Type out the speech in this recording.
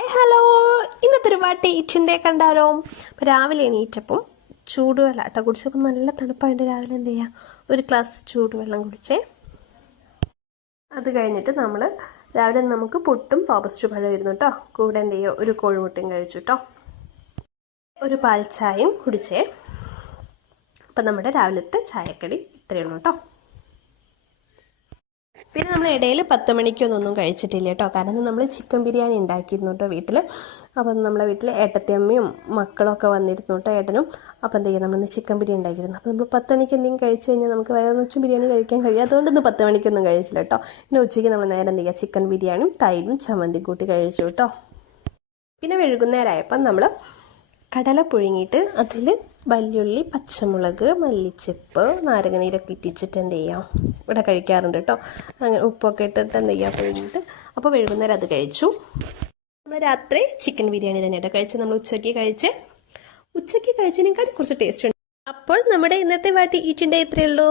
Hi hello, ഇന്നത്തെ ഒരു വാട്ടി ഈറ്റിൻ്റെ കണ്ടാലോ. അപ്പോൾ രാവിലെ എണീറ്റപ്പം ചൂടുവെള്ളം കേട്ടോ കുടിച്ചപ്പോൾ നല്ല തണുപ്പായിട്ട് രാവിലെ എന്ത് ചെയ്യുക, ഒരു ഗ്ലാസ് ചൂടുവെള്ളം കുടിച്ചേ. അത് കഴിഞ്ഞിട്ട് രാവിലെ നമുക്ക് പുട്ടും റോബസ്റ്റ് പഴം ഇരുന്നു കേട്ടോ. കൂടെ എന്ത് ചെയ്യുക, ഒരു കോഴിമുട്ടയും കഴിച്ചു കേട്ടോ. ഒരു പാൽ ചായയും കുടിച്ചേ. അപ്പം നമ്മുടെ രാവിലത്തെ ചായക്കടി ഇത്രയേ ഉള്ളൂ കേട്ടോ. പിന്നെ നമ്മൾ ഇടയിൽ 10 മണിക്കൊന്നും കഴിച്ചിട്ടില്ല കേട്ടോ. കാരണം നമ്മൾ ചിക്കൻ ബിരിയാണി ഉണ്ടാക്കിയിരുന്നു കേട്ടോ വീട്ടിൽ. അപ്പം നമ്മളെ വീട്ടിൽ ഏട്ടത്തിയമ്മയും മക്കളൊക്കെ വന്നിരുന്നു കേട്ടോ, ഏട്ടനും. അപ്പം എന്ത് ചെയ്യുക, നമ്മൾ ചിക്കൻ ബിരിയാണി ഉണ്ടാക്കിയിരുന്നു. അപ്പോൾ നമ്മൾ 10 മണിക്ക് എന്തെങ്കിലും കഴിച്ച് കഴിഞ്ഞാൽ നമുക്ക് വയറ് നിറച്ചും ബിരിയാണി കഴിക്കാൻ കഴിയും. അതുകൊണ്ട് ഇന്ന് 10 മണിക്കൊന്നും കഴിച്ചില്ല കേട്ടോ. പിന്നെ ഉച്ചയ്ക്ക് നമ്മൾ നേരെ എന്ത് ചെയ്യുക, ചിക്കൻ ബിരിയാണിയും തൈരും ചമ്മന്തി കൂട്ടി കഴിച്ചു കേട്ടോ. പിന്നെ വൈകുന്നേരമായപ്പം നമ്മൾ കടല പുഴുങ്ങിയിട്ട് അതിൽ വല്യുള്ളി, പച്ചമുളക്, മല്ലിച്ചപ്പ്, നാരങ്ങ നീരൊക്കെ ഇട്ടിച്ചിട്ട് എന്ത് ചെയ്യാം, ഇവിടെ കഴിക്കാറുണ്ട് കേട്ടോ. അങ്ങനെ ഉപ്പൊക്കെ ഇട്ടിട്ട് എന്ത് ചെയ്യുക, പുഴുങ്ങിയിട്ട്. അപ്പോൾ വൈകുന്നേരം അത് കഴിച്ചു. നമ്മൾ രാത്രി ചിക്കൻ ബിരിയാണി തന്നെയായിട്ട് കഴിച്ച് നമ്മൾ ഉച്ചയ്ക്ക് കഴിച്ചതിനേക്കാളും കുറച്ച് ടേസ്റ്റ് ഉണ്ട്. അപ്പോൾ നമ്മുടെ ഇന്നത്തെ വാട്ടി ഈറ്റിൻ്റെ ഇത്രയേ ഉള്ളൂ.